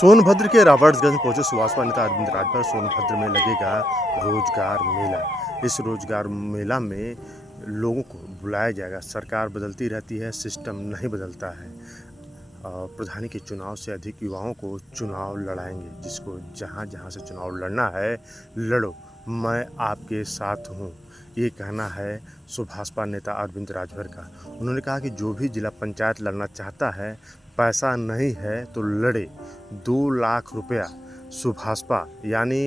सोनभद्र के रॉबर्ट्सगंज पहुंचे सुभाषपा नेता अरविंद राजभर। सोनभद्र में लगेगा रोजगार मेला। इस रोजगार मेला में लोगों को बुलाया जाएगा। सरकार बदलती रहती है, सिस्टम नहीं बदलता है। प्रधानी के चुनाव से अधिक युवाओं को चुनाव लड़ाएंगे। जिसको जहां जहां से चुनाव लड़ना है लड़ो, मैं आपके साथ हूं, ये कहना है सुभाषपा नेता अरविंद राजभर का। उन्होंने कहा कि जो भी जिला पंचायत लड़ना चाहता है, पैसा नहीं है तो लड़े। 2 लाख रुपया सुभाषपा यानी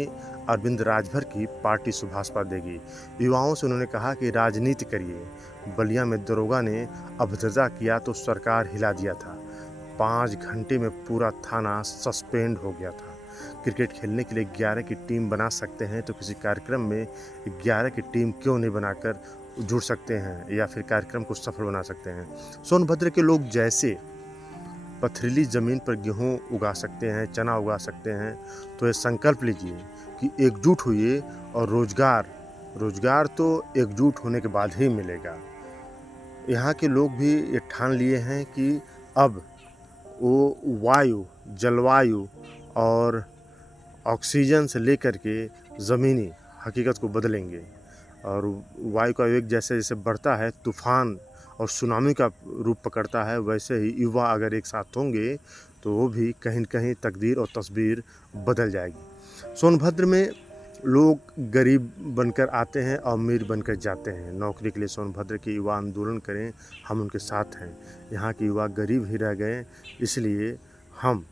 अरविंद राजभर की पार्टी सुभाषपा देगी। युवाओं से उन्होंने कहा कि राजनीति करिए। बलिया में दरोगा ने अभद्रता किया तो सरकार हिला दिया था। 5 घंटे में पूरा थाना सस्पेंड हो गया था। क्रिकेट खेलने के लिए 11 की टीम बना सकते हैं तो किसी कार्यक्रम में 11 की टीम क्यों नहीं बनाकर जुड़ सकते हैं या फिर कार्यक्रम को सफल बना सकते हैं। सोनभद्र के लोग जैसे पथरीली ज़मीन पर गेहूं उगा सकते हैं, चना उगा सकते हैं, तो ये संकल्प लीजिए कि एकजुट होइए और रोजगार तो एकजुट होने के बाद ही मिलेगा। यहाँ के लोग भी ये ठान लिए हैं कि अब वो वायु, जलवायु और ऑक्सीजन से लेकर के ज़मीनी हकीकत को बदलेंगे। और वायु का वेग जैसे जैसे बढ़ता है, तूफान और सुनामी का रूप पकड़ता है, वैसे ही युवा अगर एक साथ होंगे तो वो भी कहीं न कहीं तकदीर और तस्वीर बदल जाएगी। सोनभद्र में लोग गरीब बनकर आते हैं और अमीर बनकर जाते हैं। नौकरी के लिए सोनभद्र के युवा आंदोलन करें, हम उनके साथ हैं। यहाँ के युवा गरीब ही रह गए, इसलिए हम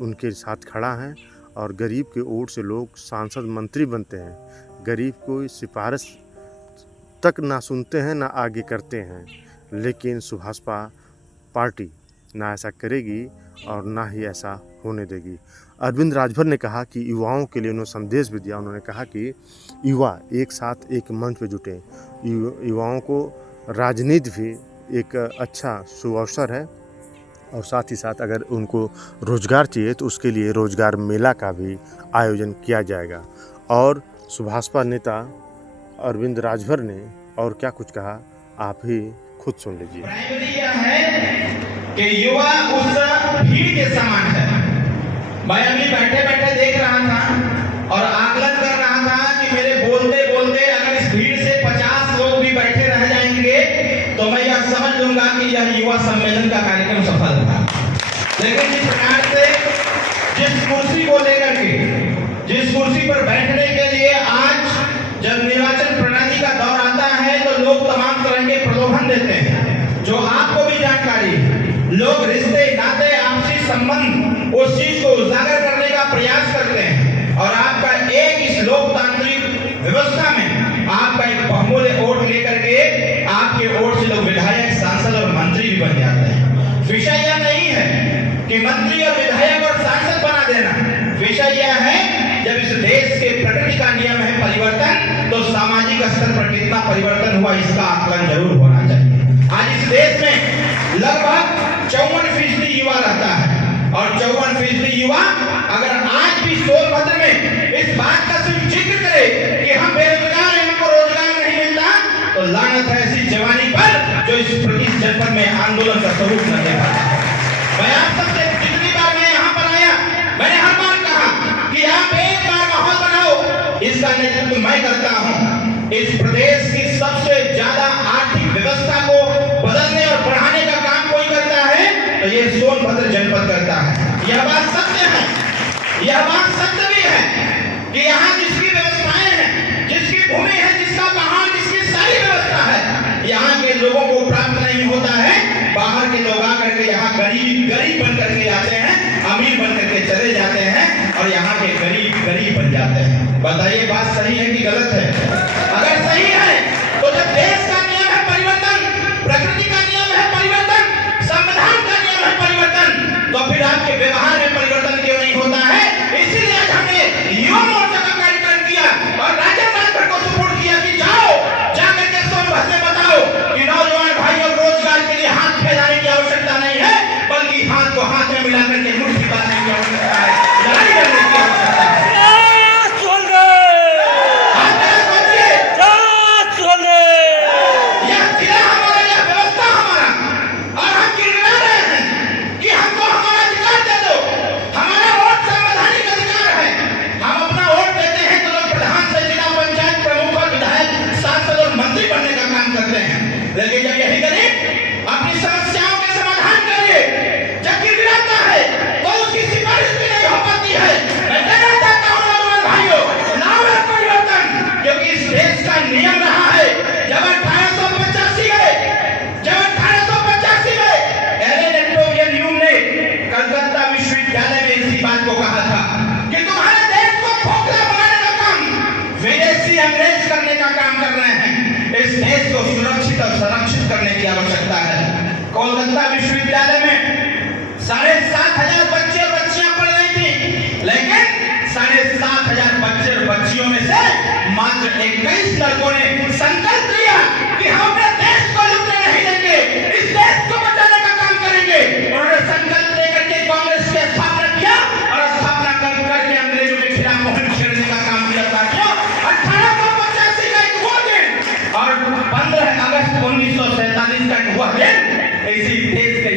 उनके साथ खड़ा हैं। और गरीब के वोट से लोग सांसद मंत्री बनते हैं। गरीब कोई सिफारिश तक ना सुनते हैं ना आगे करते हैं, लेकिन सुभाषपा पार्टी ना ऐसा करेगी और ना ही ऐसा होने देगी। अरविंद राजभर ने कहा कि युवाओं के लिए उन्होंने संदेश भी दिया। उन्होंने कहा कि युवा एक साथ एक मंच पर जुटें। युवाओं को राजनीति भी एक अच्छा सुअवसर है और साथ ही साथ अगर उनको रोज़गार चाहिए तो उसके लिए रोज़गार मेला का भी आयोजन किया जाएगा। और सुभाषपा नेता अरविंद राजभर ने और क्या कुछ कहा, आप ही खुद सुन लीजिए। प्राइमरी यह है कि युवा उस भीड़ के समान है। मैं अभी बैठे बैठे देख रहा था और आकलन कर रहा था कि मेरे बोलते बोलते अगर इस भीड़ से 50 लोग भी बैठे रह जाएंगे तो मैं यह समझ लूंगा कि यह युवा सम्मेलन का कार्यक्रम सफल था। लेकिन जिस प्रकार से जिस कुर्सी को लेकर के, जिस कुर्सी पर बैठने के लिए आज जब निर्वाचन प्रणाली का दौर आता है तो लोग तमाम तरह के प्रलोभन देते हैं, जो आपको भी जानकारी है। लोग रिश्ते, नाते, आपसी संबंध उस चीज को उजागर करने का प्रयास करते हैं और आपका एक इस लोकतांत्रिक व्यवस्था में आपका एक बहुमूल्य वोट लेकर के आपके वोट से लोग विधायक, सांसद और मंत्री भी बन जाते हैं। विषय यह नहीं है कि मंत्री और विधायक और सांसद बना देना। विषय यह है जब इस देश के प्रकृति का नियम है परिवर्तन, तो सामाजिक स्तर पर कितना परिवर्तन हुआ इसका आकलन जरूर होना चाहिए। आज इस देश में लगभग 54% युवा रहता है और 54% युवा अगर आज भी सोनभद्र में इस बात का सिर्फ जिक्र करे कि हम बेरोजगार हैं, हमको रोजगार नहीं मिलता, तो लानत है ऐसी जवानी पर जो इस प्रदेश जनपद में आंदोलन का स्वरूप न दे पाता है। मैं आप सबसे जितनी बार मैं यहाँ पर आया, मैंने हर बार कहा कि आप एक बार माहौल बनाओ। इसका नेतृत्व मैं करता हूँ। इस प्रदेश की सबसे ज्यादा आर्थिक व्यवस्था को बदलने और बढ़ाने का काम कोई करता है तो ये सोनभद्र जनपद करता है। यह बात सत्य है, यह बात सत्य भी है कि यहाँ जिसकी व्यवस्थाएं हैं, जिसकी भूमि है, जिसका पहाड़, जिसकी सारी व्यवस्था है, यहाँ के लोगों को प्राप्त नहीं होता है। बाहर के लोग आकर के यहाँ गरीब बन करके आते हैं, अमीर बन करके चले जाते हैं और यहाँ के गरीब बन जाते हैं। बताइए बात सही है कि गलत है? अगर सही है तो जब देश का नियम है परिवर्तन, प्रकृति का नियम है परिवर्तन, संविधान का नियम है परिवर्तन, तो फिर आपके व्यवहार में परिवर्तन क्यों नहीं होता है? इसीलिए आज हमने युवा मोर्चा का कार्यक्रम किया और राजा राजभर को सपोर्ट किया कि जाओ जाकर के सोनभद्र में बताओ कि नौजवान भाइयों रोजगार के लिए हाथ फैलाने की आवश्यकता नहीं है, बल्कि हाथ को हाथ में मिलाकर के मुट्ठी बांधने की आवश्यकता है, लड़ाई करने की आवश्यकता है।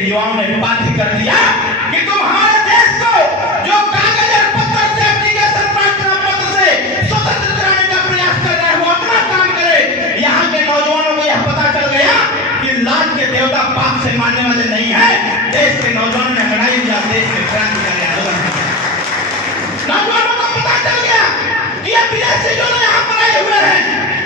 के युवाओं ने बाध्य कर दिया कि तुम हमारे देश को जो कागज और पत्थर से एप्लीकेशन प्रार्थना पत्र से स्वतंत्र कराने का प्रयास कर रहे हो, अपना काम करे। यहाँ के नौजवानों को यह पता चल गया कि लाल के देवता बाप से मानने वाले नहीं है। देश के नौजवानों ने लड़ाई दिया, देश में क्रांतिकारी आंदोलन। नौजवानों को पता चल गया कि ये विदेशी जो यहाँ पर आए हुए हैं,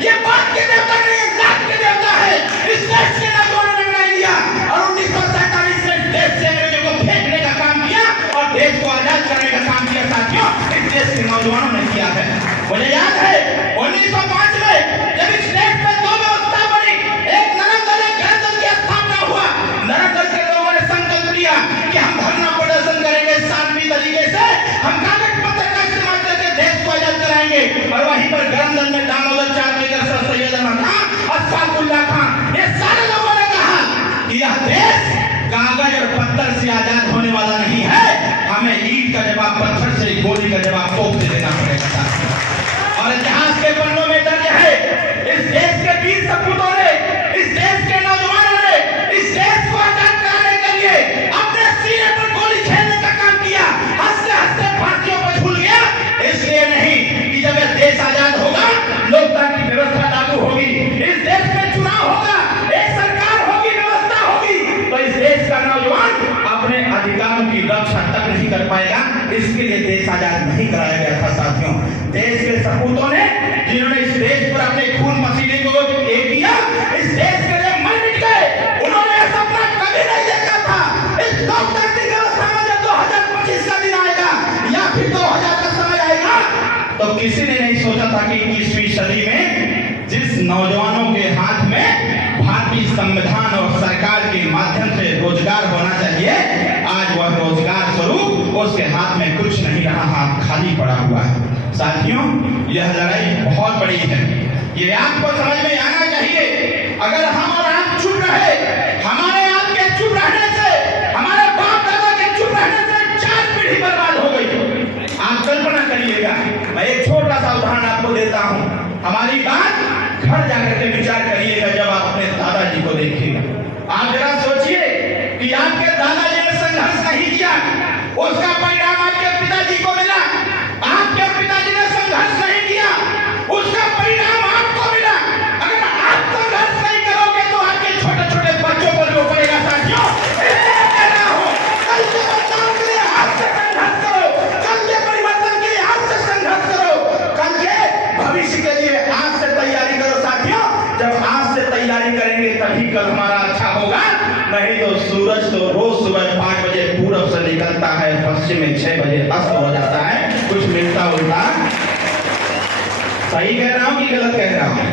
ये बाप के देवता नहीं है, लाल के देवता है। इस देश के नौजवानों ने लड़ाई दिया और 1947 में देश से अंग्रेजों को फेंकने का काम किया और देश को आजाद करने का काम किया। साथियों, इस देश के नौजवानों ने किया है। मुझे याद है 1905 में जब इस देश में दो व्यवस्था बनी, एक नरम दल, एक गरम दल की स्थापना हुआ। नरम दल के लोगों ने संकल्प लिया कि हम धरना प्रदर्शन करेंगे शांति तरीके से, हम कागज पत्र का इस्तेमाल करके देश को आजाद कराएंगे। और वहीं पर गरम दल में दामोदर चारमेकर, सर सैयद अहमद खान, अशफाकुल्लाह खान, ये सारे लोगों ने कहा कि यह देश कागज और पत्थर से आजाद होने वाला नहीं है, हमें ईंट का जवाब पत्थर से, गोली का जवाब तोप से देना पड़ेगा। और इतिहास के पन्नों में दर्ज है, इस देश के वीर सपूतों ने, इस देश के नौजवानों ने इस देश को आजाद कराने के लिए अपने सीने पर गोली खेलने का काम किया। हंसते हंसते फांसियों पर झूल गया। इसलिए नहीं कि जब यह देश आजाद होगा, लोकतंत्र की व्यवस्था लागू होगी, इस देश में चुनाव होगा, एक सरकार होगी, व्यवस्था होगी, तो इस देश का नौजवान अपने अधिकारों की रक्षा तक नहीं कर पाएगा। इसके लिए देश आजाद नहीं कराया गया था। साथियों, देश के सपूतों ने, जिन्होंने इस देश पर अपने खून पसीने को एक किया, इस देश के लिए मर मिट गए, उन्होंने ऐसा सपना कभी नहीं देखा था। इस लोकतांत्रिक व्यवस्था में जब 2025 का दिन आएगा या फिर 2000 का समय आएगा, तो किसी ने नहीं सोचा था कि 21वीं सदी में जिस नौजवानों के हाथ में भारतीय संविधान और सरकार के माध्यम से रोजगार होना चाहिए, आज वह रोजगार स्वरूप उसके हाथ में कुछ नहीं रहा, हाथ खाली पड़ा हुआ है। साथियों, यह लड़ाई बहुत बड़ी है, ये आपको समझ में आना चाहिए। अगर हम और आप चुप रहे, हमारे आपके चुप रहने से, हमारे बाप दादा के चुप रहने से 4 पीढ़ी बर्बाद हो गई। आप कल्पना करिएगा, मैं एक छोटा सा उदाहरण आपको देता हूँ। हमारी बात घर जाकर के विचार करिएगा जब आप अपने दादाजी को देखिएगा। आप जरा सोचिए कि आपके दादाजी ने संघर्ष नहीं किया, उसका परिणाम आपके पिताजी को मिला। आपके पिताजी ने संघर्ष नहीं किया, उसका परिणाम आपको मिला। अगर आप संघर्ष नहीं करोगे तो आपके छोटे छोटे बच्चों पर जो पड़ेगा। साथियों, कह रहा हूं, कल के बच्चों के लिए आज से संघर्ष करो, कल के परिवर्तन के लिए आज से संघर्ष करो, कल के भविष्य के लिए आज से तैयारी करो। साथियों, जब आज से तैयारी करेंगे तभी कल हमारा अच्छा होगा। नहीं तो सूरज तो रोज सुबह 5 बजे पूरब से निकलता है, पश्चिम में 6 बजे अस्त हो जाता है। कुछ मिलता उल्टा। सही कह रहा हूं कि गलत कह रहा हूं?